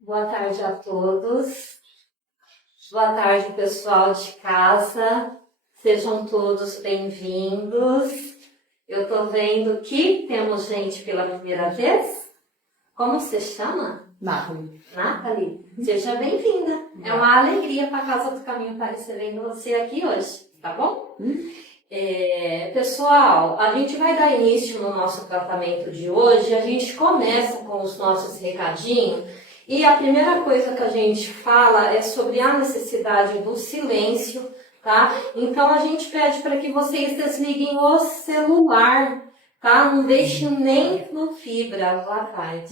Boa tarde a todos. Boa tarde, pessoal de casa. Sejam todos bem-vindos. Eu estou vendo que temos gente pela primeira vez. Como você chama? Nathalie. Nathalie, seja bem-vinda. É uma alegria para a Casa do Caminho estar recebendo você aqui hoje, tá bom? Pessoal, a gente vai dar início no nosso tratamento de hoje. A gente começa com os nossos recadinhos. E a primeira coisa que a gente fala é sobre a necessidade do silêncio, tá? Então a gente pede para que vocês desliguem o celular, tá? Não deixem nem no fibra, lá atrás.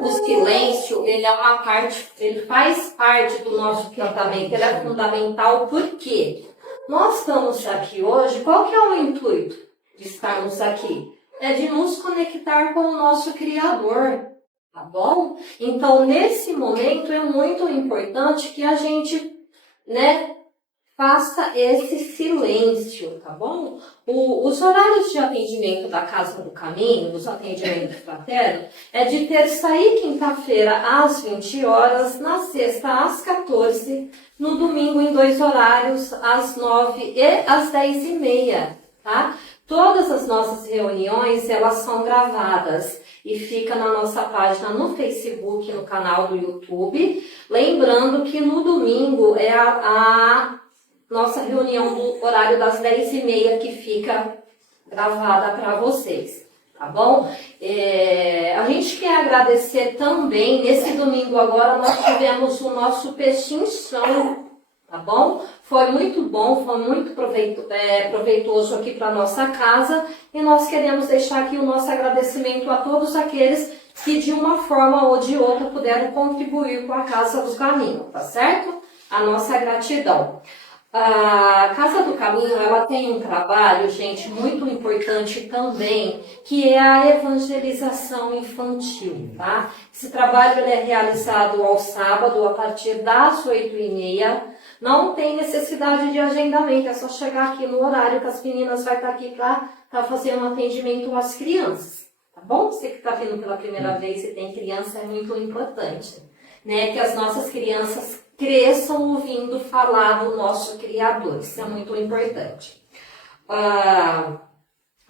O silêncio, ele é uma parte, ele faz parte do nosso tratamento, ele é fundamental. Por quê? Nós estamos aqui hoje, qual que é o intuito de estarmos aqui? É de nos conectar com o nosso Criador, tá bom? Então, nesse momento, é muito importante que a gente, faça esse silêncio, tá bom? Os horários de atendimento da Casa do Caminho, dos atendimentos fraternos, é de terça e quinta-feira às 20 horas, na sexta às 14, no domingo em 2 horários, às 9 e às 10h30, tá? Todas as nossas reuniões, elas são gravadas e fica na nossa página no Facebook, no canal do YouTube. Lembrando que no domingo é a nossa reunião do horário das 10h30 que fica gravada para vocês, tá bom? A gente quer agradecer também, nesse domingo agora nós tivemos o nosso peixinho chão, tá bom? Foi muito bom, foi muito proveitoso aqui para nossa casa e nós queremos deixar aqui o nosso agradecimento a todos aqueles que de uma forma ou de outra puderam contribuir com a Casa do Caminho, tá certo? A nossa gratidão. A Casa do Caminho, ela tem um trabalho, gente, muito importante também, que é a evangelização infantil, tá? Esse trabalho ele é realizado ao sábado, a partir das 8h30. Não tem necessidade de agendamento, é só chegar aqui no horário que as meninas vão estar aqui para fazer um atendimento às crianças, tá bom? Você que está vindo pela primeira vez e tem criança, é muito importante, né? Que as nossas crianças cresçam ouvindo falar do nosso Criador. Isso é muito importante. A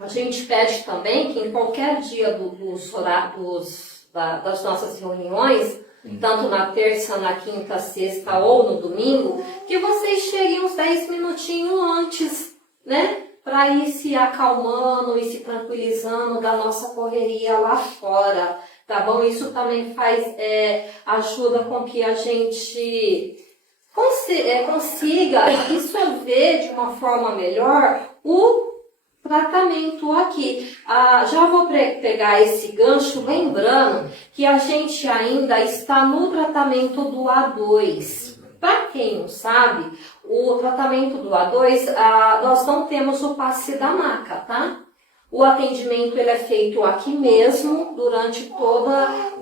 gente pede também que em qualquer dia das nossas reuniões, tanto na terça, na quinta, sexta ou no domingo, que vocês cheguem uns 10 minutinhos antes, né? Para ir se acalmando e se tranquilizando da nossa correria lá fora. Tá bom? Isso também ajuda com que a gente consiga absorver de uma forma melhor o tratamento aqui. Já vou pegar esse gancho, lembrando que a gente ainda está no tratamento do A2. Para quem não sabe, o tratamento do A2, nós não temos o passe da maca, tá? O atendimento ele é feito aqui mesmo, durante todo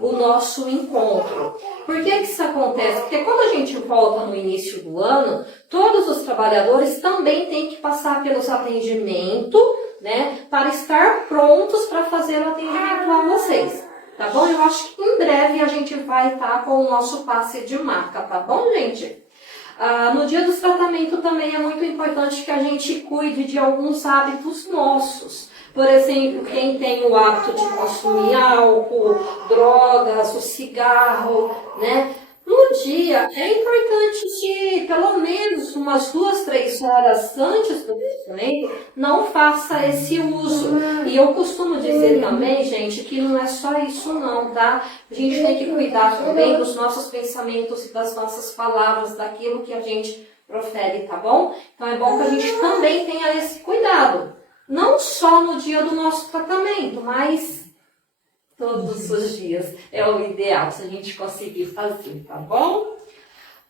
o nosso encontro. Por que isso acontece? Porque quando a gente volta no início do ano, todos os trabalhadores também têm que passar pelos atendimentos, né, para estar prontos para fazer o atendimento a vocês. Tá bom? Eu acho que em breve a gente vai estar com o nosso passe de marca, tá bom, gente? No dia dos tratamentos também é muito importante que a gente cuide de alguns hábitos nossos. Por exemplo, quem tem o hábito de consumir álcool, drogas, o cigarro, né? No dia, é importante que pelo menos umas 2, 3 horas antes do tratamento não faça esse uso. E eu costumo dizer também, gente, que não é só isso não, tá? A gente tem que cuidar também dos nossos pensamentos e das nossas palavras, daquilo que a gente profere, tá bom? Então é bom que a gente também tenha esse cuidado. Não só no dia do nosso tratamento, mas todos os dias é o ideal, se a gente conseguir fazer, tá bom?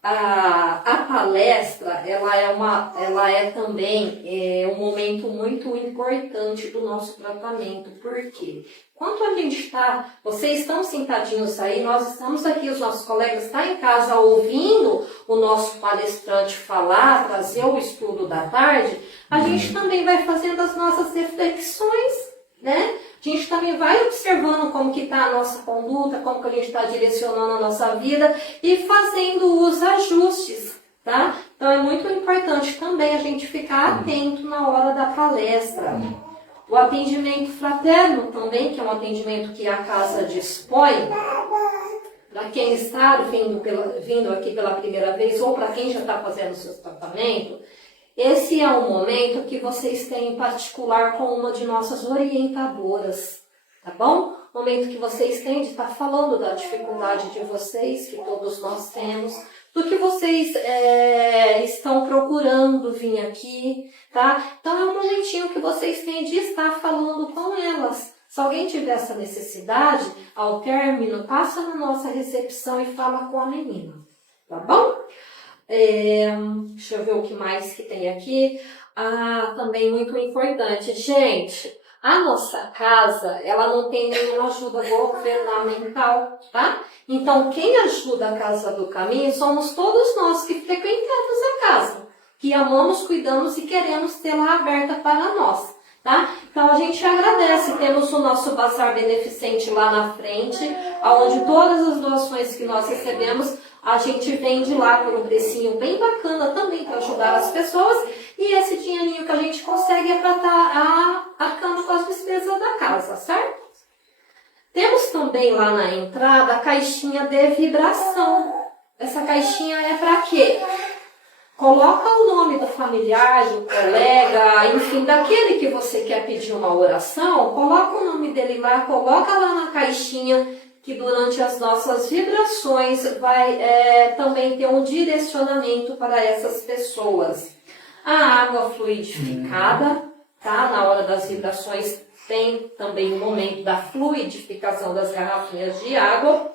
A palestra, ela é também um momento muito importante do nosso tratamento. Por quê? Quando a gente está, vocês estão sentadinhos aí, nós estamos aqui, os nossos colegas estão em casa ouvindo o nosso palestrante falar, trazer o estudo da tarde, a gente também vai fazendo as nossas reflexões, né? A gente também vai observando como que está a nossa conduta, como que a gente está direcionando a nossa vida e fazendo os ajustes, tá? Então é muito importante também a gente ficar atento na hora da palestra. O atendimento fraterno também, que é um atendimento que a casa dispõe, para quem está vindo aqui pela primeira vez ou para quem já está fazendo o seu tratamento, esse é um momento que vocês têm em particular com uma de nossas orientadoras, tá bom? Momento que vocês têm de estar falando da dificuldade de vocês, que todos nós temos, do que vocês estão procurando vir aqui, tá? Então é um momentinho que vocês têm de estar falando com elas. Se alguém tiver essa necessidade, ao término, passa na nossa recepção e fala com a menina, tá bom? Deixa eu ver o que mais que tem aqui. Também muito importante. Gente, a nossa casa, ela não tem nenhuma ajuda governamental, tá? Então, quem ajuda a Casa do Caminho somos todos nós que frequentamos a casa, que amamos, cuidamos e queremos tê-la aberta para nós, tá? Então, a gente agradece. Temos o nosso bazar beneficente lá na frente, onde todas as doações que nós recebemos, a gente vende lá por um precinho bem bacana também para ajudar as pessoas. E esse dinheirinho que a gente consegue é para estar arcando com as despesas da casa, certo? Temos também lá na entrada a caixinha de vibração. Essa caixinha é para quê? Coloca o nome do familiar, do colega, enfim, daquele que você quer pedir uma oração, coloca o nome dele lá, coloca lá na caixinha, que durante as nossas vibrações vai também ter um direcionamento para essas pessoas. A água fluidificada, tá? Na hora das vibrações tem também o momento da fluidificação das garrafinhas de água.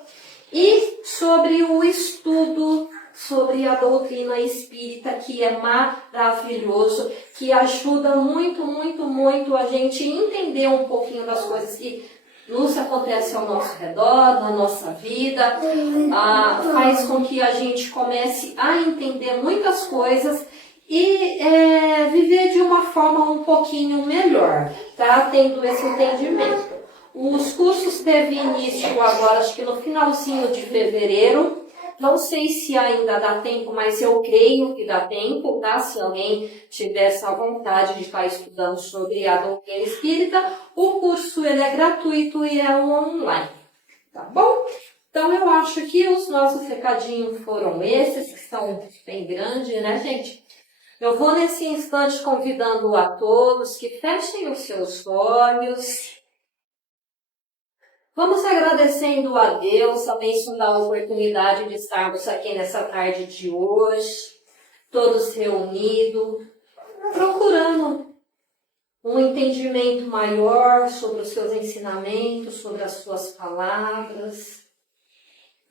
E sobre o estudo sobre a doutrina espírita, que é maravilhoso, que ajuda muito, muito, muito a gente entender um pouquinho das coisas que nos acontece ao nosso redor, na nossa vida, faz com que a gente comece a entender muitas coisas e viver de uma forma um pouquinho melhor, tá? Tendo esse entendimento. Os cursos teve início agora, acho que no finalzinho de fevereiro. Não sei se ainda dá tempo, mas eu creio que dá tempo, tá? Se alguém tiver essa vontade de estar estudando sobre a doutrina espírita, o curso ele é gratuito e é online, tá bom? Então eu acho que os nossos recadinhos foram esses, que são bem grandes, né, gente? Eu vou nesse instante convidando a todos que fechem os seus olhos. Vamos agradecendo a Deus, abençoando a oportunidade de estarmos aqui nessa tarde de hoje, todos reunidos, procurando um entendimento maior sobre os seus ensinamentos, sobre as suas palavras,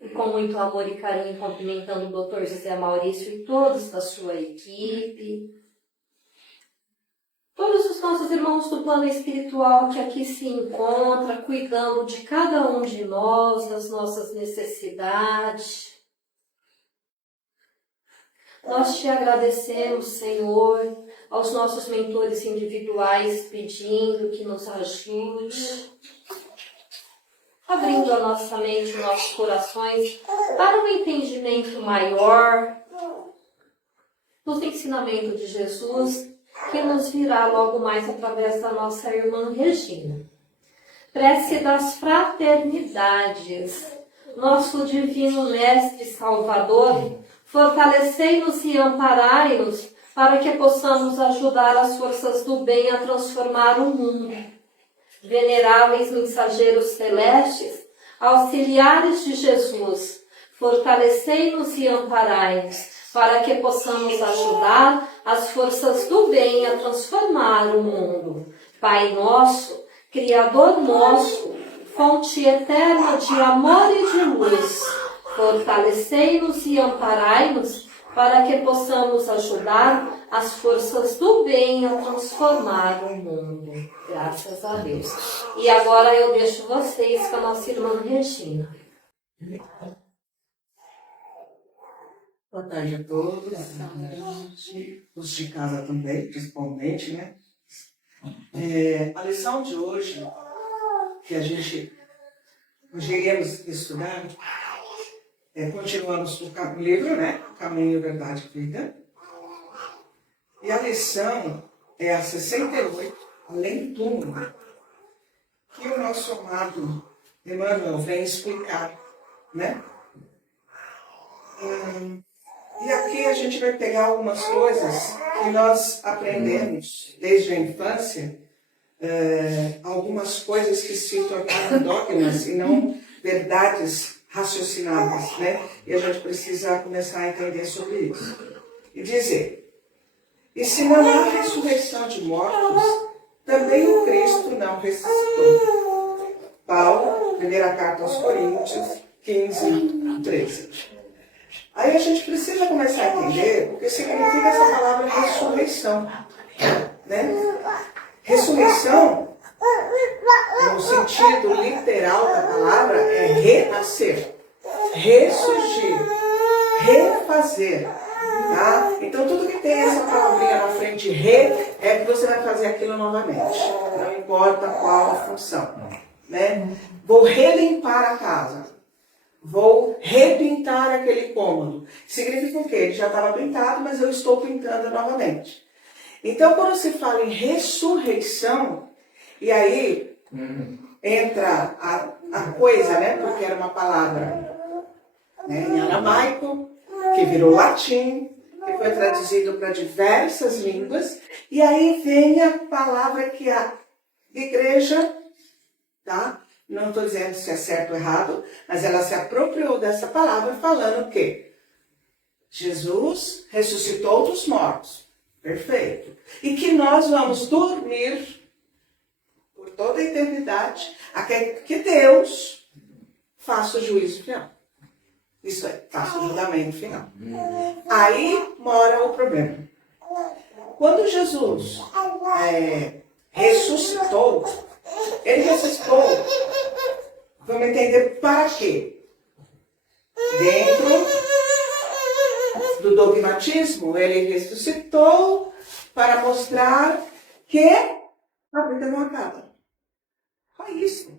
e com muito amor e carinho cumprimentando o Dr. José Maurício e todos da sua equipe. Todos os nossos irmãos do plano espiritual que aqui se encontram, cuidando de cada um de nós, das nossas necessidades. Nós te agradecemos, Senhor, aos nossos mentores individuais, pedindo que nos ajude, abrindo a nossa mente, nossos corações, para um entendimento maior dos ensinamentos de Jesus, que nos virá logo mais através da nossa irmã Regina. Prece das fraternidades. Nosso divino Mestre Salvador, fortalecei-nos e amparai-nos para que possamos ajudar as forças do bem a transformar o mundo. Veneráveis mensageiros celestes, auxiliares de Jesus, fortalecei-nos e amparai-nos para que possamos ajudar as forças do bem a transformar o mundo. Pai nosso, Criador nosso, fonte eterna de amor e de luz, fortalecei-nos e amparai-nos para que possamos ajudar as forças do bem a transformar o mundo. Graças a Deus. E agora eu deixo vocês com a nossa irmã Regina. Boa tarde a todos, os de casa também, principalmente, né? A lição de hoje que a gente hoje iremos estudar, continuamos o livro, né? Caminho, Verdade e Vida. E a lição é a 68, Além do Túmulo, que o nosso amado Emmanuel vem explicar, né? E aqui a gente vai pegar algumas coisas que nós aprendemos desde a infância, algumas coisas que se tornaram dogmas e não verdades raciocinadas, né? E a gente precisa começar a entender sobre isso. E dizer, e se não há ressurreição de mortos, também o Cristo não ressuscitou. Paulo, primeira carta aos Coríntios, 15, 13. Aí a gente precisa começar a entender o que significa essa palavra ressurreição, né? Ressurreição, no sentido literal da palavra, é renascer, ressurgir, refazer, tá? Então tudo que tem essa palavrinha na frente, é que você vai fazer aquilo novamente, não importa qual a função, né? Vou relimpar a casa, vou repintar aquele cômodo. Significa o quê? Ele já estava pintado, mas eu estou pintando novamente. Então, quando se fala em ressurreição, e aí entra a coisa, né? Porque era uma palavra, né, em aramaico, que virou latim, que foi traduzido para diversas línguas, e aí vem a palavra que a igreja, tá? Não estou dizendo se é certo ou errado, mas ela se apropriou dessa palavra falando que Jesus ressuscitou dos mortos. Perfeito. E que nós vamos dormir por toda a eternidade até que Deus faça o juízo final. Isso é, faça o julgamento final. Aí mora o problema. Quando Jesus ressuscitou, ele ressuscitou, vamos entender para quê? Dentro do dogmatismo, ele ressuscitou para mostrar que a vida não acaba. Só isso.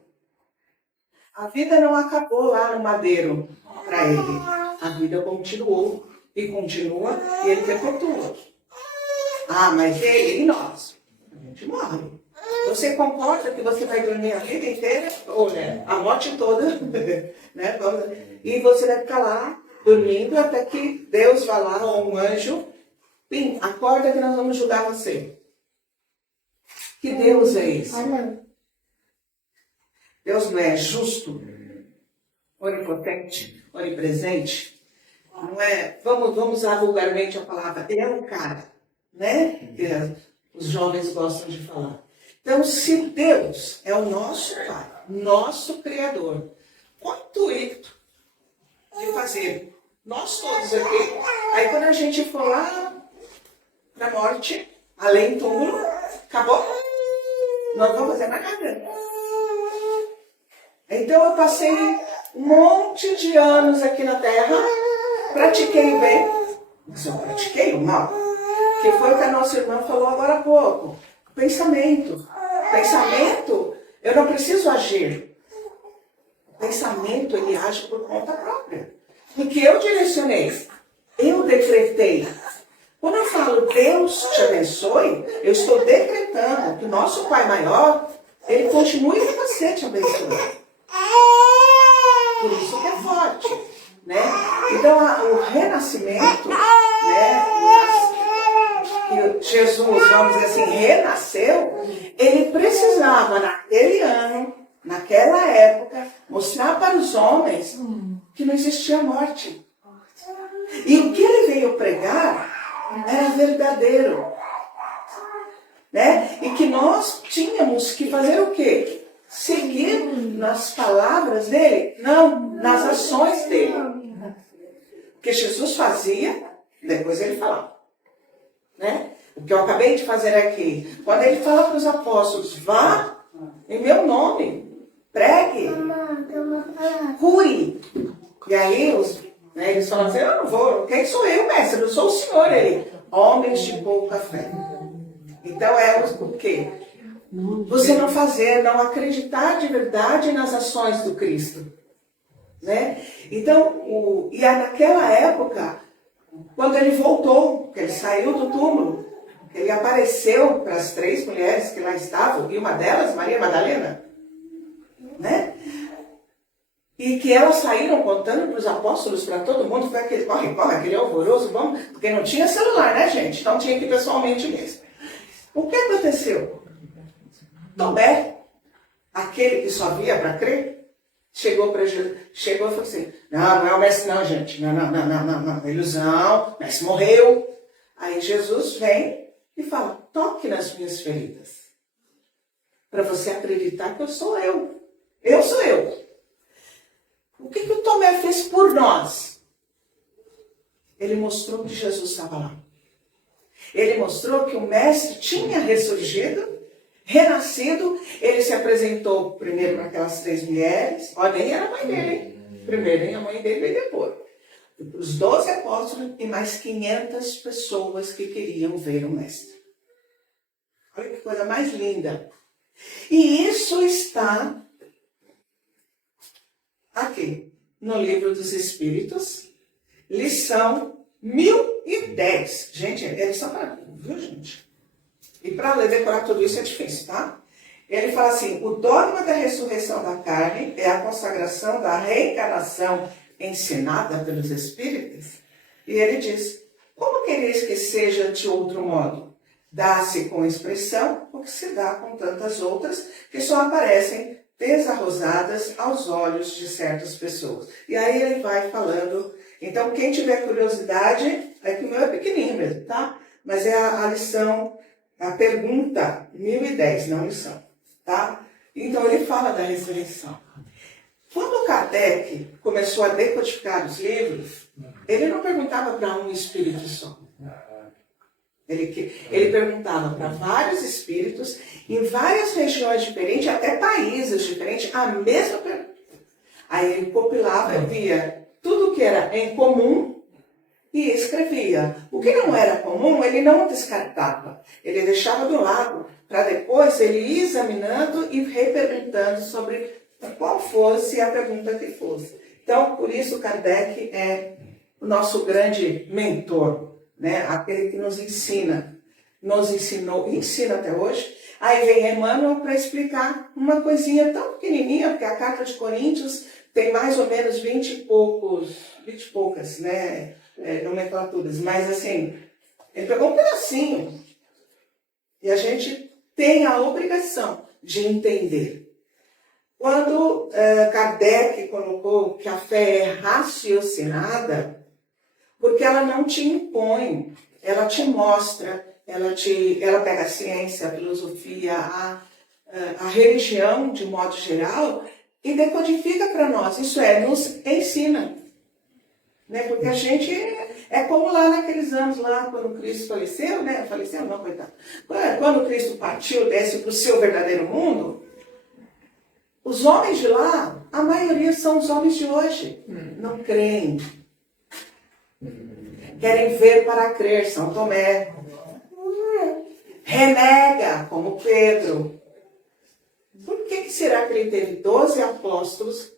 A vida não acabou lá no madeiro para ele. A vida continuou e continua e ele perpetua. Ah, mas ele e nós, a gente morre. Você concorda que você vai dormir a vida inteira, ou né, a morte toda, né? E você vai ficar lá dormindo até que Deus vá lá, ou um anjo, bem, acorda que nós vamos julgar você. Que Deus é esse? Deus não é justo, onipotente, onipresente? Não é, vamos usar vulgarmente a palavra, ele é um cara, né? Que os jovens gostam de falar. Então, se Deus é o nosso Pai, nosso Criador, qual o intuito de fazer nós todos aqui? Aí quando a gente for lá para a morte, além do túmulo, acabou, não vamos fazer mais nada. Então eu passei um monte de anos aqui na Terra, pratiquei o bem, mas eu pratiquei o mal, que foi o que a nossa irmã falou agora há pouco. Pensamento. Pensamento, eu não preciso agir. O pensamento, ele age por conta própria. Porque eu direcionei, eu decretei. Quando eu falo Deus te abençoe, eu estou decretando que o nosso Pai maior, ele continue em você te abençoando. Por isso que é forte, né? Então, o renascimento, né? Que Jesus, vamos dizer assim, renasceu, ele precisava, naquele ano, naquela época, mostrar para os homens que não existia morte. E o que ele veio pregar era verdadeiro. Né? E que nós tínhamos que fazer o quê? Seguir nas palavras dele? Não, nas ações dele. O que Jesus fazia, depois ele falava. Né? O que eu acabei de fazer aqui, quando ele fala para os apóstolos, vá em meu nome, pregue, cure. E aí eles falam assim, eu não vou, quem sou eu, mestre? Eu sou o Senhor. Ele, homens de pouca fé. Então é o quê? Você não fazer, não acreditar de verdade nas ações do Cristo. Né? Então, e naquela época, quando ele voltou, que ele saiu do túmulo, ele apareceu para as 3 mulheres que lá estavam, e uma delas, Maria Madalena, né? E que elas saíram contando para os apóstolos, para todo mundo, foi aquele corre, aquele alvoroço, vamos, porque não tinha celular, né, gente? Então tinha que ir pessoalmente mesmo. O que aconteceu? Tomé, aquele que só via para crer, chegou para Jesus, chegou e falou assim, não é o mestre não, gente, não, ilusão, o mestre morreu. Aí Jesus vem e fala, toque nas minhas feridas, para você acreditar que eu sou eu. Eu sou eu. O que o Tomé fez por nós? Ele mostrou que Jesus estava lá. Ele mostrou que o mestre tinha ressurgido, renascido. Ele se apresentou primeiro para aquelas 3 mulheres. Olha, nem era a mãe dele, hein? Primeiro, hein? A mãe dele veio depois. Os 12 apóstolos e mais 500 pessoas que queriam ver o mestre. Olha que coisa mais linda. E isso está aqui, no Livro dos Espíritos, lição 1010. Gente, é lição para mim, viu, gente? E para decorar tudo isso é difícil, tá? Ele fala assim, o dogma da ressurreição da carne é a consagração da reencarnação ensinada pelos Espíritos. E ele diz, como quereis que seja de outro modo? Dá-se com expressão o que se dá com tantas outras que só aparecem desarrosadas aos olhos de certas pessoas. E aí ele vai falando. Então, quem tiver curiosidade, é que o meu é pequenininho mesmo, tá? Mas é a lição, a pergunta 1010, não lição, tá? Então, ele fala da ressurreição. Quando Kardec começou a decodificar os livros, ele não perguntava para um espírito só. Ele perguntava para vários espíritos, em várias regiões diferentes, até países diferentes, a mesma pergunta. Aí ele compilava, via tudo que era em comum e escrevia. O que não era comum, ele não descartava. Ele deixava do lado, para depois ele ir examinando e reperguntando sobre qual fosse a pergunta que fosse. Então, por isso Kardec é o nosso grande mentor. Né? Aquele que nos ensina, nos ensinou e ensina até hoje. Aí vem Emmanuel para explicar uma coisinha tão pequenininha, porque a Carta de Coríntios tem mais ou menos 20 e poucas, né, nomenclaturas, mas assim, ele pegou um pedacinho e a gente tem a obrigação de entender. Quando Kardec colocou que a fé é raciocinada, porque ela não te impõe, ela te mostra, ela pega a ciência, a filosofia, a religião, de modo geral, e decodifica para nós. Isso nos ensina. Né? Porque a gente é como lá naqueles anos, lá quando Cristo faleceu, né? Faleceu, não, coitado. Quando Cristo partiu, desce para o seu verdadeiro mundo, os homens de lá, a maioria são os homens de hoje. Não creem. Querem ver para crer, São Tomé. Renega, como Pedro. Por que será que ele teve 12 apóstolos,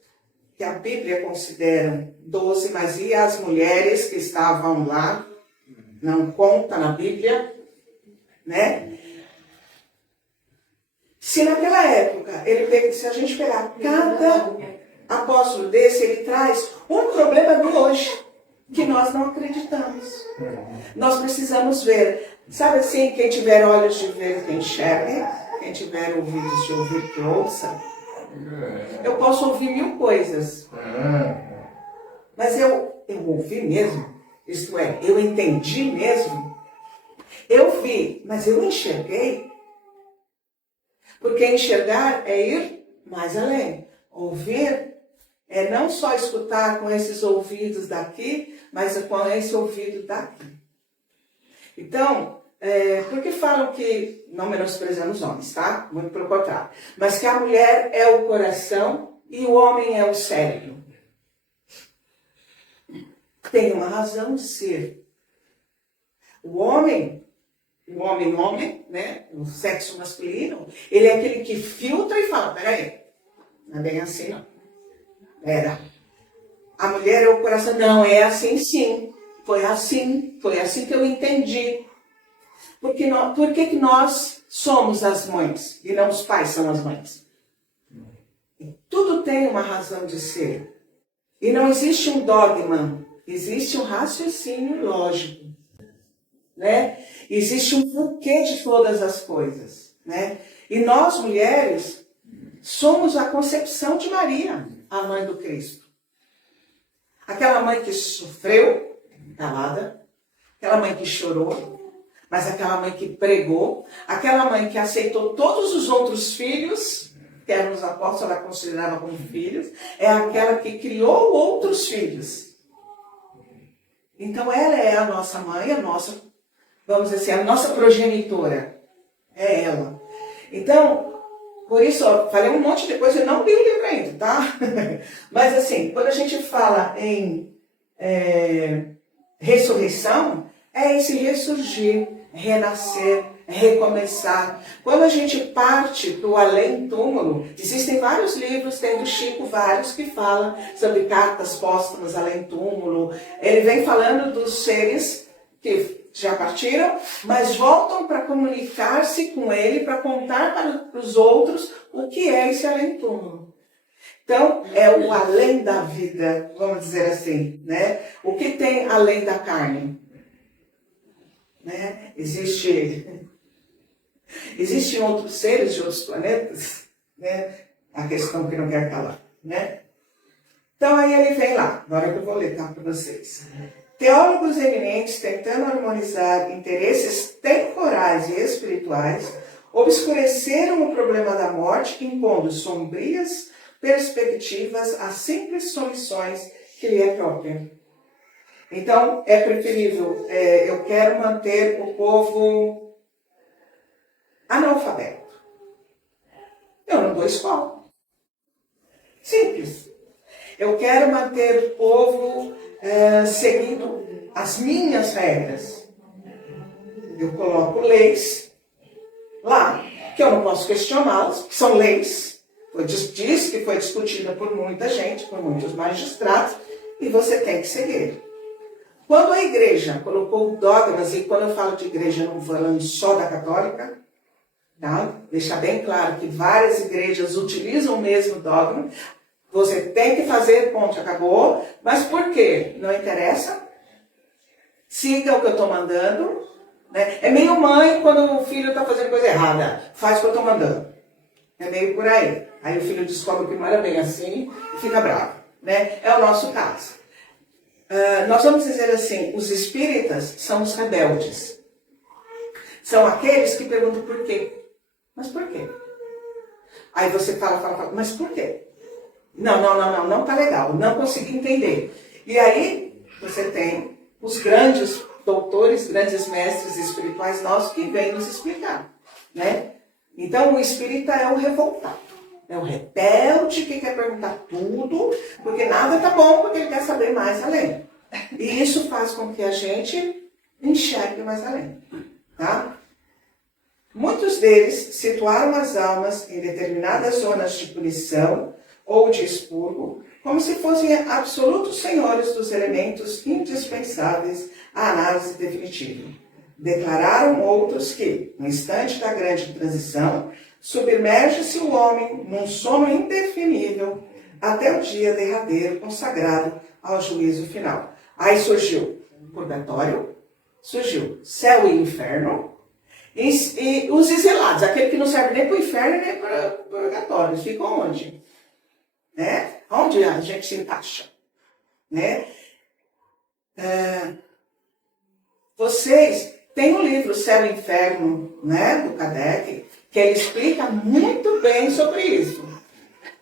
que a Bíblia considera 12, mas e as mulheres que estavam lá? Não conta na Bíblia, né? Se naquela época, se a gente pegar cada apóstolo desse, ele traz um problema do hoje, que nós não acreditamos. Nós precisamos ver. Sabe assim, quem tiver olhos de ver, que enxergue. Quem tiver ouvidos de ouvir, que ouça. Eu posso ouvir 1000 coisas. Mas eu ouvi mesmo. Isto é, eu entendi mesmo. Eu vi, mas eu enxerguei. Porque enxergar é ir mais além. Ouvir é não só escutar com esses ouvidos daqui, mas com esse ouvido daqui. Então, porque falam que, não menosprezamos homens, tá? Muito pelo contrário. Mas que a mulher é o coração e o homem é o cérebro. Tem uma razão de ser. O homem o homem, né? O sexo masculino, ele é aquele que filtra e fala, peraí, não é bem assim não. Era. A mulher é o coração, não, é assim sim. Foi assim que eu entendi. Por que que nós somos as mães e não os pais são as mães? Tudo tem uma razão de ser. E não existe um dogma, existe um raciocínio lógico, né? Existe um porquê de todas as coisas, né? E nós, mulheres, somos a concepção de Maria, a mãe do Cristo. Aquela mãe que sofreu, calada, aquela mãe que chorou, mas aquela mãe que pregou, aquela mãe que aceitou todos os outros filhos, que eram os apóstolos, ela considerava como filhos, é aquela que criou outros filhos. Então ela é a nossa mãe, a nossa, vamos dizer assim, a nossa progenitora. É ela. Então, por isso, ó, falei um monte de coisa, eu não li o livro ainda, tá? Mas assim, quando a gente fala em ressurreição, é esse ressurgir, renascer, recomeçar. Quando a gente parte para o além-túmulo, existem vários livros, tem do Chico vários, que falam sobre cartas póstumas além-túmulo. Ele vem falando dos seres que já partiram, mas voltam para comunicar-se com ele, para contar para os outros o que é esse além-túmulo. Então, é o além da vida, vamos dizer assim, né? O que tem além da carne? Né? Existem outros seres de outros planetas, né? A questão que não quer calar, né? Então, aí ele vem lá, agora que eu vou ler para vocês. Teólogos eminentes tentando harmonizar interesses temporais e espirituais obscureceram o problema da morte, impondo sombrias perspectivas a simples soluções que lhe é própria. Então, é preferível, eu quero manter o povo analfabeto. Eu não dou escola. Simples. Eu quero manter o povo seguindo as minhas regras. Eu coloco leis lá, que eu não posso questioná-las, que são leis. Diz que foi discutida por muita gente, por muitos magistrados, e você tem que seguir. Quando a igreja colocou dogmas, e quando eu falo de igreja, eu não estou falando só da católica, tá? Deixar bem claro que várias igrejas utilizam o mesmo dogma. Você tem que fazer, ponto, acabou. Mas por quê? Não interessa. Siga o que eu estou mandando. Né? É meio mãe quando o filho está fazendo coisa errada. Faz o que eu estou mandando. É meio por aí. Aí o filho descobre que não era bem assim e fica bravo. Né? É o nosso caso. Nós vamos dizer assim, os espíritas são os rebeldes. São aqueles que perguntam por quê. Mas por quê? Aí você fala, mas por quê? Não tá legal, não consegui entender. E aí você tem os grandes doutores, grandes mestres espirituais nossos que vêm nos explicar, né? Então o espírita é o revoltado, é o rebelde que quer perguntar tudo, porque nada tá bom, porque ele quer saber mais além. E isso faz com que a gente enxergue mais além, tá? Muitos deles situaram as almas em determinadas zonas de punição ou de expurgo, como se fossem absolutos senhores dos elementos indispensáveis à análise definitiva. Declararam outros que, no instante da grande transição, submerge-se o homem num sono indefinível até o dia derradeiro consagrado ao juízo final. Aí surgiu purgatório, surgiu céu e inferno, e os exilados, aquele que não serve nem para o inferno nem para o purgatório, eles ficam onde? Né? Onde a gente se encaixa? Né? Vocês têm o livro Céu e Inferno, né, do Kardec, que ele explica muito bem sobre isso.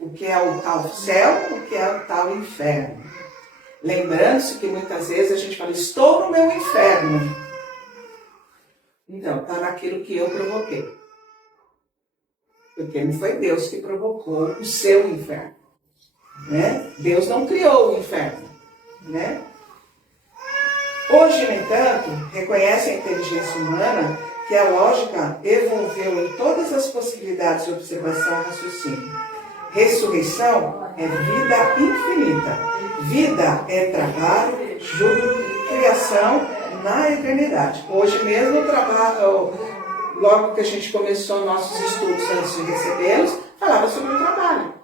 O que é o tal céu, o que é o tal inferno. Lembrando-se que muitas vezes a gente fala, estou no meu inferno. Então, está naquilo que eu provoquei. Porque não foi Deus que provocou o seu inferno. Né? Deus não criou o inferno. Né? Hoje, no entanto, reconhece a inteligência humana que a lógica evolveu em todas as possibilidades de observação e raciocínio. Ressurreição é vida infinita. Vida é trabalho, júbilo, criação na eternidade. Hoje mesmo eu trabalho, logo que a gente começou nossos estudos antes de recebê-los, falava sobre o trabalho.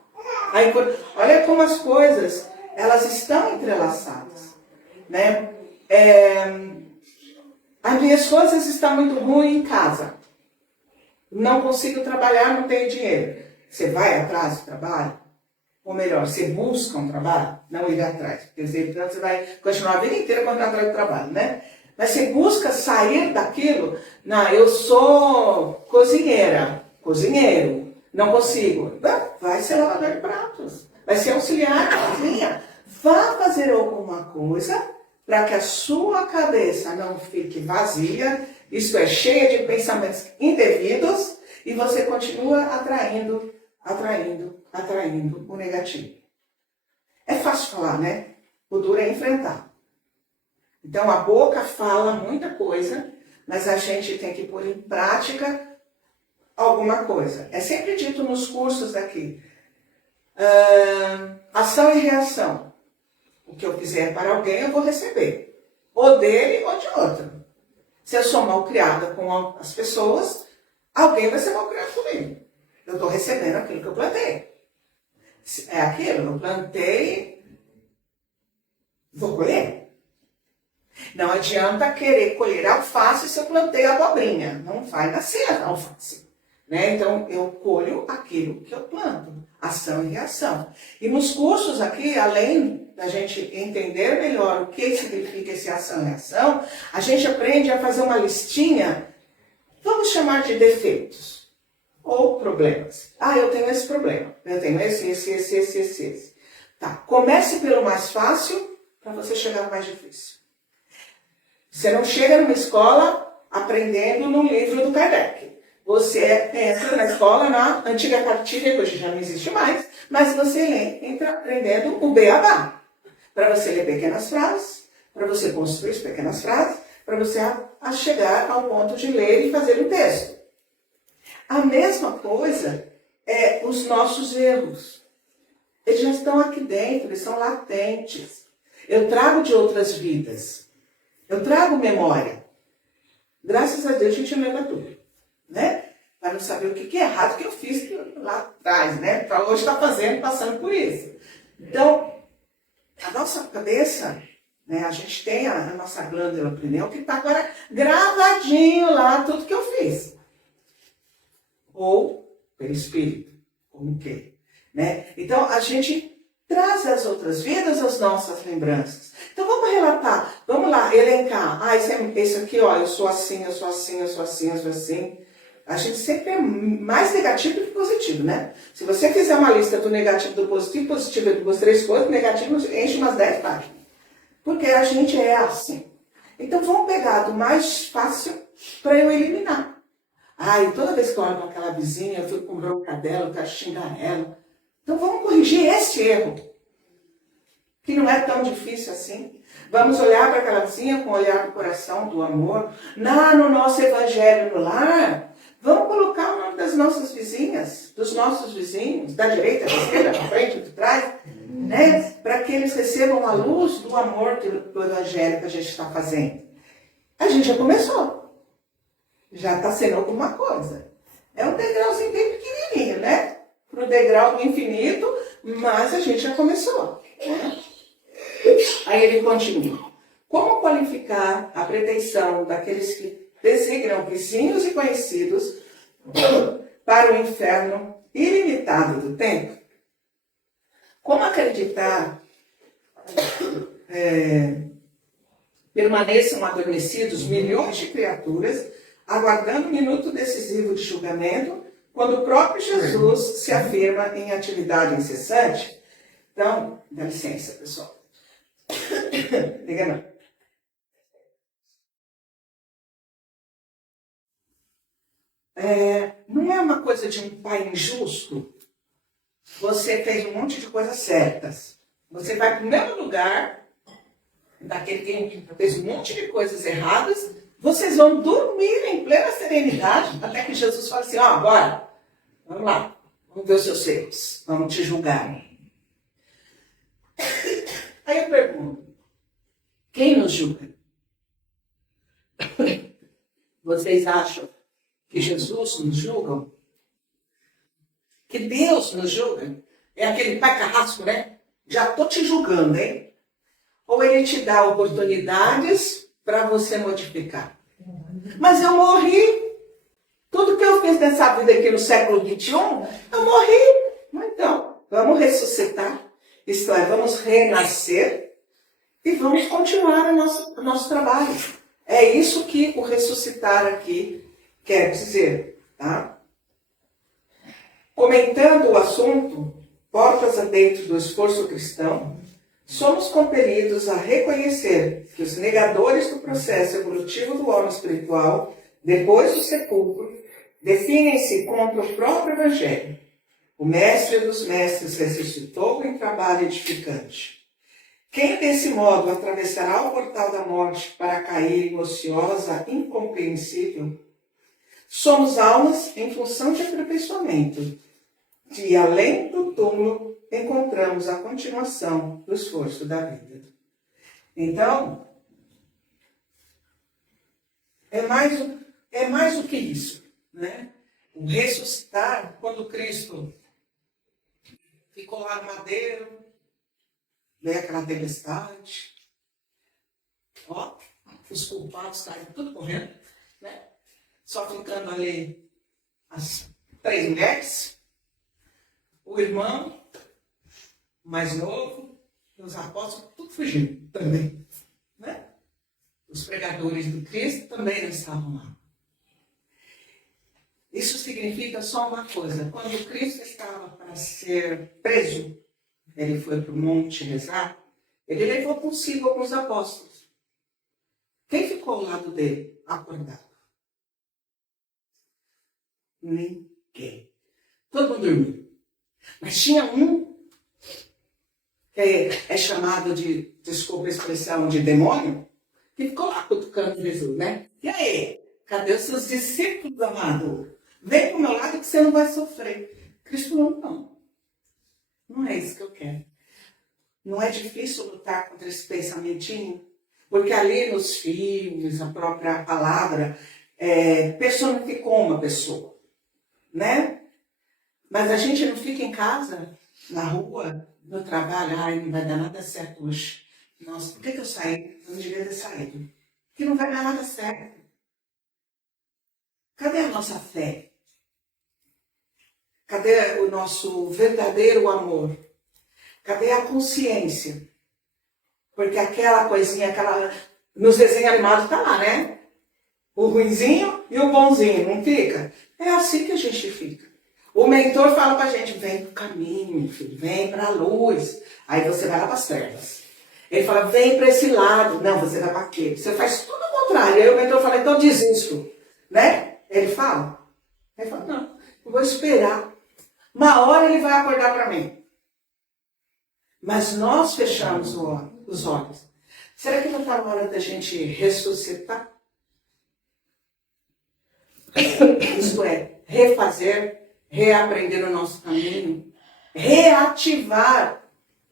Aí, olha como as coisas, elas estão entrelaçadas, né? As minhas coisas estão muito ruins em casa. Não consigo trabalhar, não tenho dinheiro. Você vai atrás do trabalho? Ou melhor, você busca um trabalho? Não ir atrás. Quer dizer, então você vai continuar a vida inteira correndo atrás do trabalho, né? Mas você busca sair daquilo. Não, eu sou cozinheira, cozinheiro. Não consigo. Vai ser lavador de pratos. Vai ser auxiliar na cozinha. Vá fazer alguma coisa para que a sua cabeça não fique vazia, isto é, cheia de pensamentos indevidos, e você continua atraindo o negativo. É fácil falar, né? O duro é enfrentar. Então a boca fala muita coisa, mas a gente tem que pôr em prática alguma coisa. É sempre dito nos cursos daqui. Ação e reação. O que eu fizer para alguém, eu vou receber. Ou dele ou de outro. Se eu sou mal criada com as pessoas, alguém vai ser mal criado comigo. Eu estou recebendo aquilo que eu plantei. É aquilo, eu plantei, vou colher. Não adianta querer colher alface se eu plantei abobrinha. Não vai nascer a alface. Né? Então, eu colho aquilo que eu planto. Ação e reação. E nos cursos aqui, além da gente entender melhor o que significa esse ação e reação, a gente aprende a fazer uma listinha, vamos chamar de defeitos ou problemas. Eu tenho esse problema, eu tenho esse. Tá, comece pelo mais fácil para você chegar no mais difícil. Você não chega numa escola aprendendo num livro do Kardec. Você entra na escola, na antiga cartilha, que hoje já não existe mais, mas você entra aprendendo o beabá. Para você ler pequenas frases, para você construir pequenas frases, para você chegar ao ponto de ler e fazer o texto. A mesma coisa é os nossos erros. Eles já estão aqui dentro, eles são latentes. Eu trago de outras vidas. Eu trago memória. Graças a Deus a gente lembra tudo, né? Para não saber o que é errado que eu fiz lá atrás, né? Para hoje estar passando por isso. Então, a nossa cabeça, né? A gente tem a nossa glândula pineal que está agora gravadinho lá tudo que eu fiz. Ou pelo espírito, como que, né? Então, a gente traz as outras vidas as nossas lembranças. Então, vamos relatar, vamos lá, elencar. Esse aqui, ó, eu sou assim, eu sou assim, eu sou assim, eu sou assim. A gente sempre é mais negativo do que positivo, né? Se você fizer uma lista do negativo, do positivo é duas, três coisas, negativo enche umas 10 páginas. Porque a gente é assim. Então, vamos pegar do mais fácil para eu eliminar. Toda vez que eu olho para aquela vizinha, eu fico com bronca dela, eu quero xingar ela. Então, vamos corrigir esse erro, que não é tão difícil assim. Vamos olhar para aquela vizinha com o olhar do coração, do amor. No nosso evangelho no lar, vamos colocar o nome das nossas vizinhas, dos nossos vizinhos, da direita, da esquerda, da frente, de trás, né? Para que eles recebam a luz do amor do evangelho que a gente está fazendo. A gente já começou. Já está sendo alguma coisa. É um degrauzinho bem pequenininho, né? Para o degrau do infinito, mas a gente já começou. Né? Aí ele continua. Como qualificar a pretensão daqueles que designam vizinhos e conhecidos para o inferno ilimitado do tempo? Como acreditar permaneçam adormecidos milhões de criaturas aguardando o minuto decisivo de julgamento, quando o próprio Jesus se afirma em atividade incessante? Então, dá licença, pessoal. Liga não. Não é uma coisa de um pai injusto. Você fez um monte de coisas certas. Você vai para o mesmo lugar daquele que fez um monte de coisas erradas Vocês vão dormir em plena serenidade, até que Jesus fala assim, ó, agora, vamos lá, vamos ver os seus erros, vamos te julgar. Aí eu pergunto, quem nos julga? Vocês acham que Jesus nos julga? Que Deus nos julga? É aquele pai carrasco, né? Já estou te julgando, hein? Ou ele te dá oportunidades para você modificar. Mas eu morri. Tudo que eu fiz nessa vida aqui no século XXI, eu morri. Então, vamos ressuscitar. Isto é, vamos renascer e vamos continuar o nosso trabalho. É isso que o ressuscitar aqui quer dizer, tá? Comentando o assunto, portas adentro do esforço cristão, somos compelidos a reconhecer que os negadores do processo evolutivo do homem espiritual, depois do sepulcro, definem-se contra o próprio Evangelho. O Mestre dos Mestres ressuscitou em trabalho edificante. Quem desse modo atravessará o portal da morte para cair em ociosa incompreensível? Somos almas em função de aperfeiçoamento. E além do túmulo, encontramos a continuação do esforço da vida. Então, é mais do que isso, né? O ressuscitar, quando Cristo ficou lá no madeiro, veio aquela tempestade, ó, os culpados saíram tudo correndo, né? Só ficando ali as 3 mulheres, o irmão mais novo, e os apóstolos, tudo fugindo também, né? Os pregadores do Cristo também não estavam lá. Isso significa só uma coisa. Quando Cristo estava para ser preso, ele foi para o monte rezar, ele levou consigo alguns apóstolos. Quem ficou ao lado dele, acordado? Ninguém. Todo mundo dormiu. Mas tinha um, que é chamado de, desculpa a expressão, de demônio, que ficou lá cutucando Jesus, né? E aí, cadê os seus discípulos, amado? Vem para o meu lado que você não vai sofrer. Cristo falou, não. Não é isso que eu quero. Não é difícil lutar contra esse pensamentinho? Porque ali nos filmes, a própria palavra, personificou uma pessoa, né? Mas a gente não fica em casa, na rua, no trabalho, ai, não vai dar nada certo hoje. Nossa, por que eu saí? Eu não devia ter saído. Porque não vai dar nada certo. Cadê a nossa fé? Cadê o nosso verdadeiro amor? Cadê a consciência? Porque aquela coisinha, nos desenhos animados está lá, né? O ruinzinho e o bonzinho, não fica? É assim que a gente fica. O mentor fala pra gente, vem pro caminho, filho, vem pra luz. Aí você vai lá pras trevas. Ele fala, vem pra esse lado. Não, você vai pra quê? Você faz tudo ao contrário. Aí o mentor fala, então desisto. Né? Ele fala, não, eu vou esperar. Uma hora ele vai acordar pra mim. Mas nós fechamos os olhos. Será que não está na hora da gente ressuscitar? Isto é, refazer, reaprender o nosso caminho, reativar,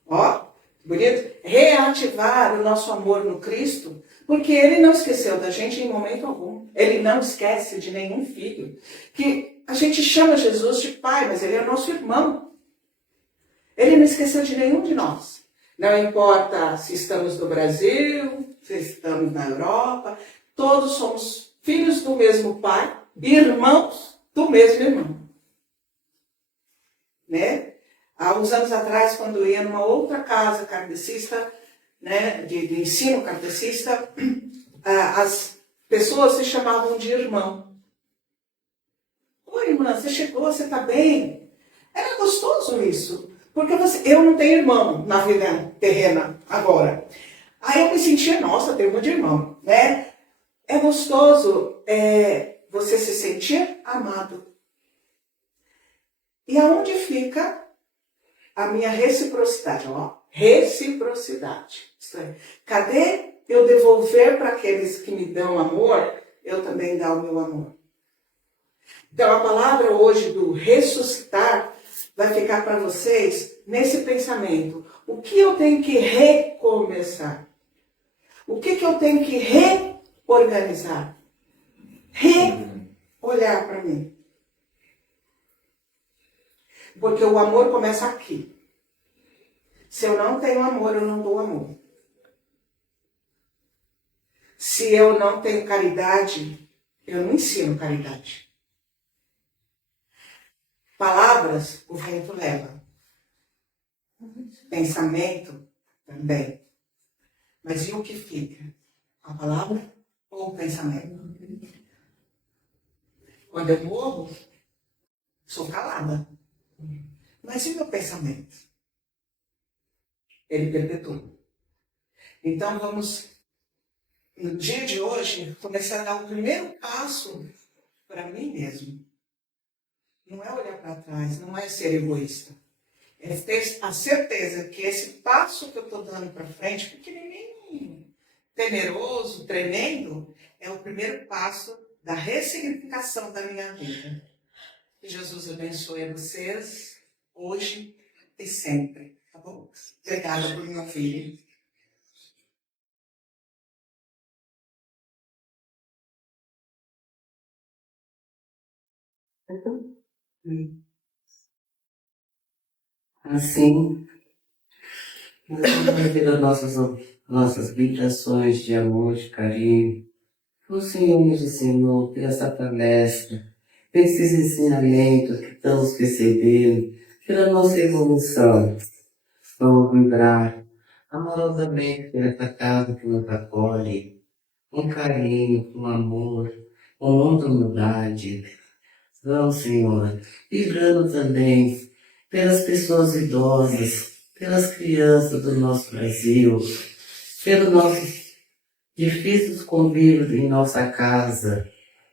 ó, bonito, reativar o nosso amor no Cristo, porque Ele não esqueceu da gente em momento algum. Ele não esquece de nenhum filho. Que a gente chama Jesus de pai, mas Ele é o nosso irmão. Ele não esqueceu de nenhum de nós. Não importa se estamos no Brasil, se estamos na Europa, todos somos filhos do mesmo pai, irmãos do mesmo irmão. Né? Há uns anos atrás, quando eu ia numa outra casa kardecista, né, de ensino kardecista, as pessoas se chamavam de irmão. Oi, irmã, você chegou, você está bem? Era gostoso isso. Porque eu não tenho irmão na vida terrena agora. Aí eu me sentia, nossa, tenho um de irmão, né? É gostoso você se sentir amado. E aonde fica a minha reciprocidade? Ó, reciprocidade. Isto é, cadê eu devolver para aqueles que me dão amor eu também dar o meu amor. Então, a palavra hoje do ressuscitar vai ficar para vocês nesse pensamento. O que eu tenho que recomeçar? O que eu tenho que reorganizar? Olhar para mim. Porque o amor começa aqui. Se eu não tenho amor, eu não dou amor. Se eu não tenho caridade, eu não ensino caridade. Palavras, o vento leva. Pensamento, também. Mas e o que fica? A palavra ou o pensamento? Quando eu morro, sou calada. Mas e o meu pensamento? Ele perpetua. Então vamos, no dia de hoje, começar a dar o primeiro passo para mim mesmo. Não é olhar para trás, não é ser egoísta. É ter a certeza que esse passo que eu estou dando para frente, pequenininho, temeroso, tremendo, é o primeiro passo da ressignificação da minha vida. Que Jesus abençoe vocês hoje e sempre, tá bom? Obrigada por me ouvirem. Assim, nós vamos rever as nossas vibrações de amor, de carinho. O Senhor nos ensinou por essa palestra, por esses ensinamentos que estamos recebendo, pela nossa evolução. Vamos vibrar amorosamente por essa casa que nos acolhe, com carinho, com amor, com muita humildade. Vamos, Senhor, vibrando também pelas pessoas idosas, pelas crianças do nosso Brasil, pelos nossos difíceis convívios em nossa casa,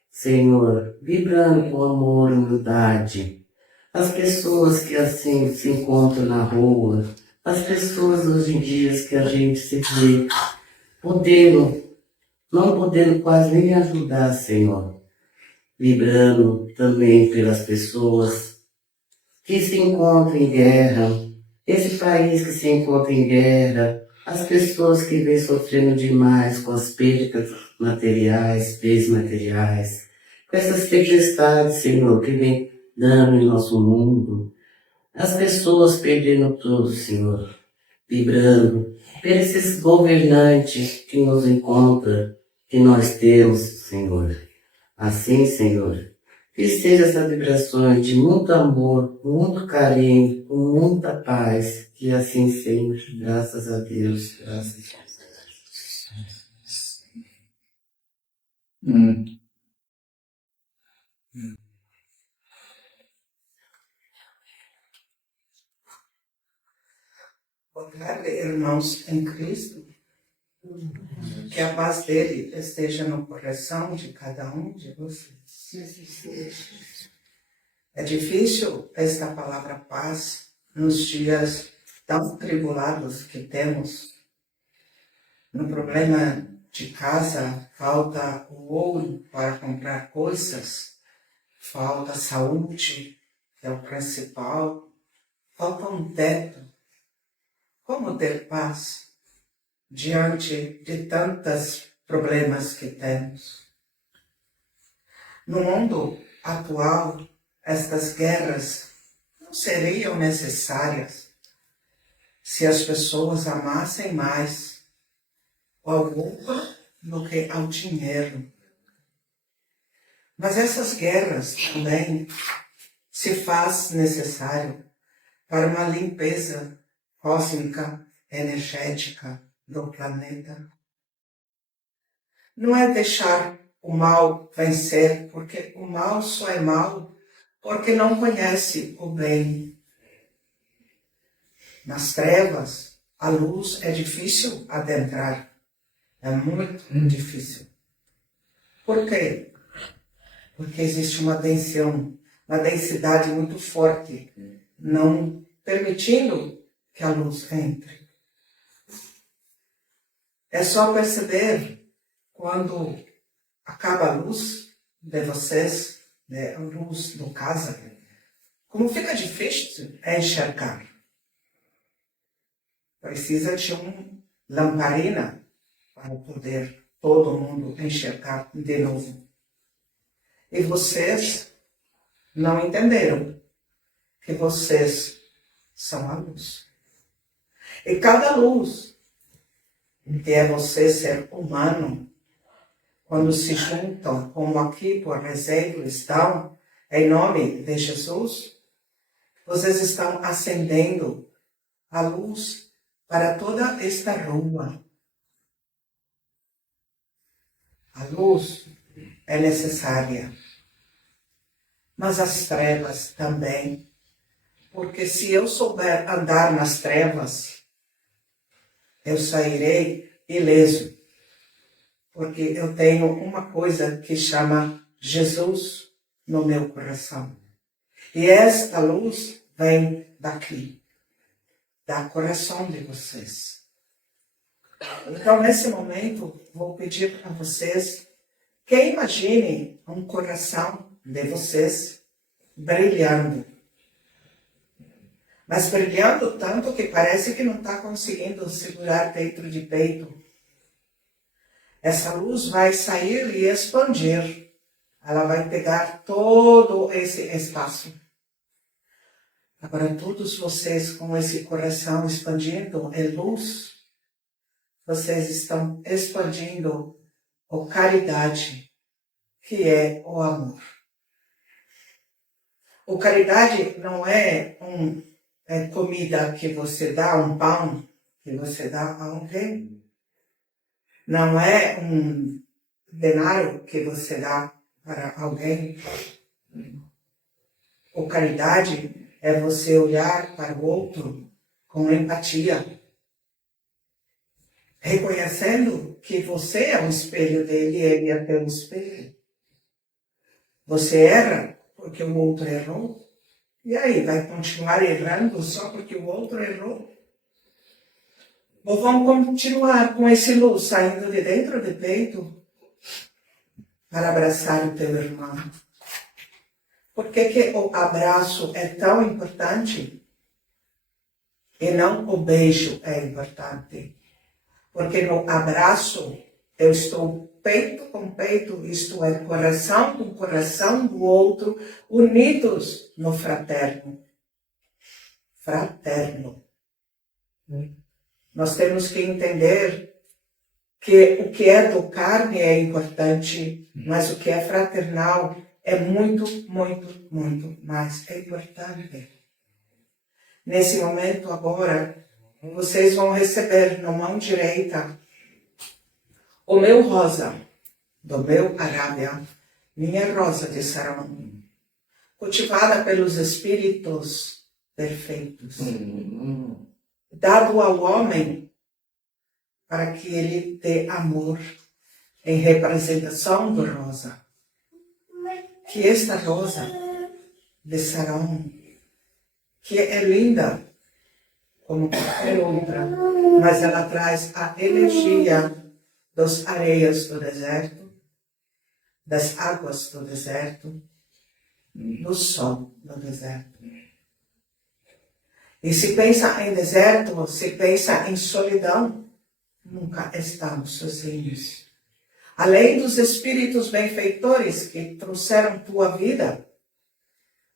Senhor, vibrando com amor e humildade. As pessoas que assim se encontram na rua, as pessoas hoje em dia que a gente se vê não podendo quase nem ajudar, Senhor. Vibrando também pelas pessoas que se encontram em guerra, esse país que se encontra em guerra, as pessoas que vêm sofrendo demais com as perdas materiais, bens materiais, com essas tempestades, Senhor, que vem dando em nosso mundo, as pessoas perdendo tudo, Senhor, vibrando por esses governantes que nos encontram, que nós temos, Senhor. Assim, Senhor, que seja essa vibração de muito amor, muito carinho, com muita paz, que assim seja, graças a Deus, graças a Deus. Obrigada, irmãos em Cristo, que a paz dele esteja no coração de cada um de vocês. É difícil esta palavra paz nos dias tão tribulados que temos. No problema de casa, falta o ouro para comprar coisas, falta saúde, que é o principal, falta um teto. Como ter paz diante de tantos problemas que temos? No mundo atual, estas guerras não seriam necessárias se as pessoas amassem mais ao roupa do que ao dinheiro. Mas essas guerras também se faz necessário para uma limpeza cósmica, energética do planeta. Não é deixar o mal vencer, porque o mal só é mal porque não conhece o bem. Nas trevas, a luz é difícil adentrar. É muito difícil. Por quê? Porque existe uma densidade muito forte, não permitindo que a luz entre. É só perceber quando acaba a luz de vocês, a luz da casa, como fica difícil enxergar. Precisa de uma lamparina para poder todo mundo enxergar de novo. E vocês não entenderam que vocês são a luz. E cada luz, que é você ser humano, quando se juntam, como aqui, por exemplo, estão, em nome de Jesus, vocês estão acendendo a luz para toda esta rua. A luz é necessária, mas as trevas também. Porque se eu souber andar nas trevas, eu sairei ileso. Porque eu tenho uma coisa que chama Jesus no meu coração. E esta luz vem daqui, do coração de vocês. Então, nesse momento, vou pedir para vocês que imaginem um coração de vocês brilhando. Mas brilhando tanto que parece que não está conseguindo segurar dentro de peito. Essa luz vai sair e expandir. Ela vai pegar todo esse espaço. Agora, todos vocês com esse coração expandindo em luz, vocês estão expandindo a caridade, que é o amor. A caridade não é comida que você dá, um pão que você dá a alguém. Não é um denário que você dá para alguém. A caridade é você olhar para o outro com empatia, reconhecendo que você é o espelho dele e ele é teu espelho. Você erra porque o outro errou. E aí, vai continuar errando só porque o outro errou? Ou vamos continuar com esse luz saindo de dentro do peito para abraçar o teu irmão? Por que o abraço é tão importante e não o beijo é importante? Porque no abraço eu estou peito com peito, isto é, coração com coração do outro, unidos no fraterno. Fraterno. Nós temos que entender que o que é do carne é importante, mas o que é fraternal é muito, muito, muito mais importante. Nesse momento agora, vocês vão receber na mão direita o meu rosa, do meu Arábia, minha rosa de Sarão, cultivada pelos espíritos perfeitos, dado ao homem para que ele dê amor em representação do rosa. Que esta rosa de Sarão, que é linda como qualquer outra, mas ela traz a energia das areias do deserto, das águas do deserto, do sol do deserto. E se pensa em deserto, se pensa em solidão, nunca estamos sozinhos. Além dos espíritos benfeitores que trouxeram tua vida,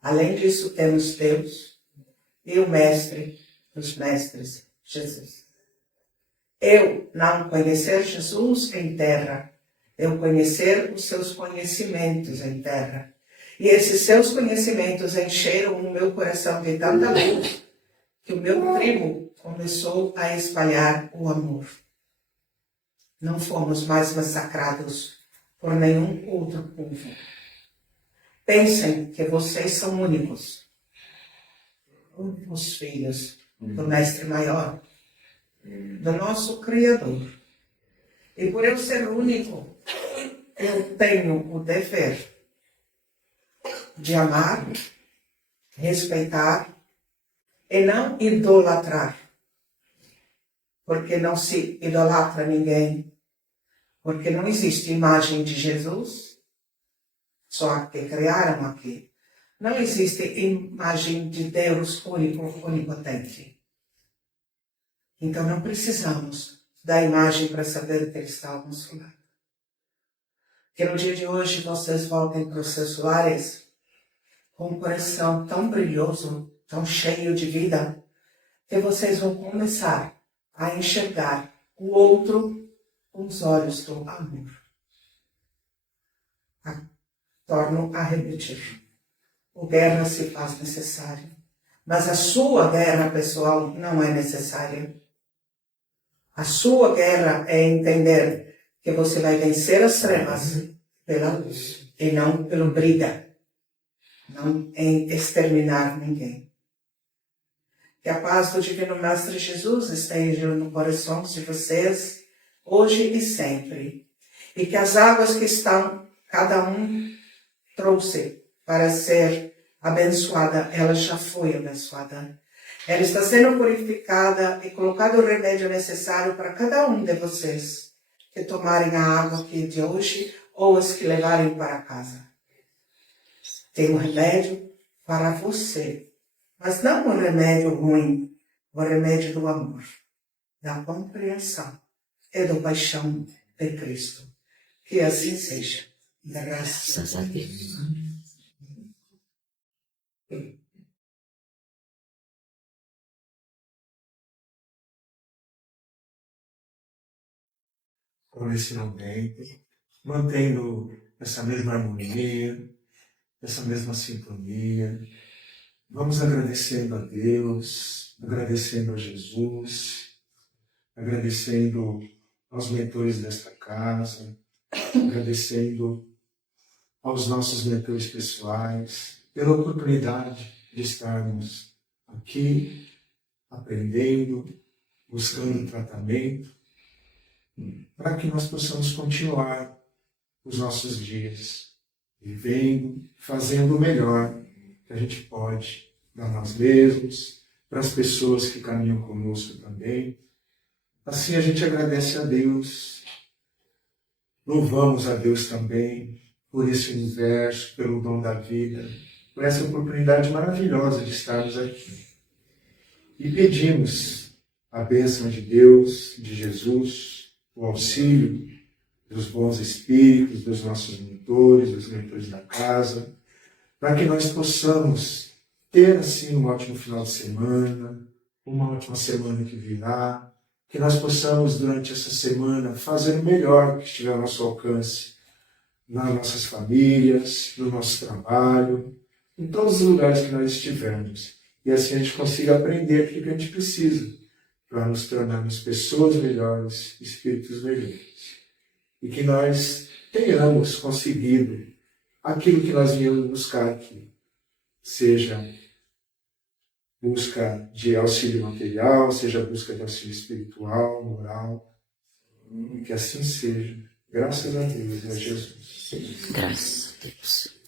além disso temos Deus e o Mestre dos Mestres, Jesus. Eu não conhecer Jesus em terra, eu conhecer os seus conhecimentos em terra. E esses seus conhecimentos encheram o meu coração de tanta luz que o meu tribo começou a espalhar o amor. Não fomos mais massacrados por nenhum outro povo. Pensem que vocês são únicos. Os filhos do Mestre Maior, do nosso Criador. E por eu ser único, eu tenho o dever de amar, respeitar e não idolatrar. Porque não se idolatra ninguém. Porque não existe imagem de Jesus, só a que criaram aqui. Não existe imagem de Deus único, onipotente. Então não precisamos da imagem para saber que Ele está ao nosso lado. Que no dia de hoje vocês voltem para os seus lares com um coração tão brilhoso, tão cheio de vida, que vocês vão começar a enxergar o outro com os olhos do amor. Torno a repetir. A guerra se faz necessária, mas a sua guerra pessoal não é necessária. A sua guerra é entender que você vai vencer as trevas pela luz e não pela briga, não em exterminar ninguém. Que a paz do Divino Mestre Jesus esteja no coração de vocês, hoje e sempre. E que as águas que estão, cada um trouxe para ser abençoada, ela já foi abençoada. Ela está sendo purificada e colocado o remédio necessário para cada um de vocês que tomarem a água aqui de hoje ou as que levarem para casa. Tem um remédio para você, mas não um remédio ruim, o remédio do amor, da compreensão e da paixão de Cristo. Que assim seja. Graças a Deus. Por esse momento, mantendo essa mesma harmonia, essa mesma sintonia. Vamos agradecendo a Deus, agradecendo a Jesus, agradecendo aos mentores desta casa, agradecendo aos nossos mentores pessoais, pela oportunidade de estarmos aqui, aprendendo, buscando tratamento, para que nós possamos continuar os nossos dias, vivendo, fazendo o melhor que a gente pode para nós mesmos, para as pessoas que caminham conosco também. Assim a gente agradece a Deus, louvamos a Deus também por esse universo, pelo dom da vida, por essa oportunidade maravilhosa de estarmos aqui. E pedimos a bênção de Deus, de Jesus, o auxílio dos bons espíritos, dos nossos mentores, dos mentores da casa, para que nós possamos ter, assim, um ótimo final de semana, uma ótima semana que virá, que nós possamos, durante essa semana, fazer o melhor que estiver ao nosso alcance, nas nossas famílias, no nosso trabalho, em todos os lugares que nós estivermos. E assim a gente consiga aprender aquilo que a gente precisa, para nos tornarmos pessoas melhores, espíritos melhores. E que nós tenhamos conseguido aquilo que nós viemos buscar aqui, seja busca de auxílio material, seja busca de auxílio espiritual, moral, e que assim seja. Graças a Deus e a Jesus. Graças a Deus.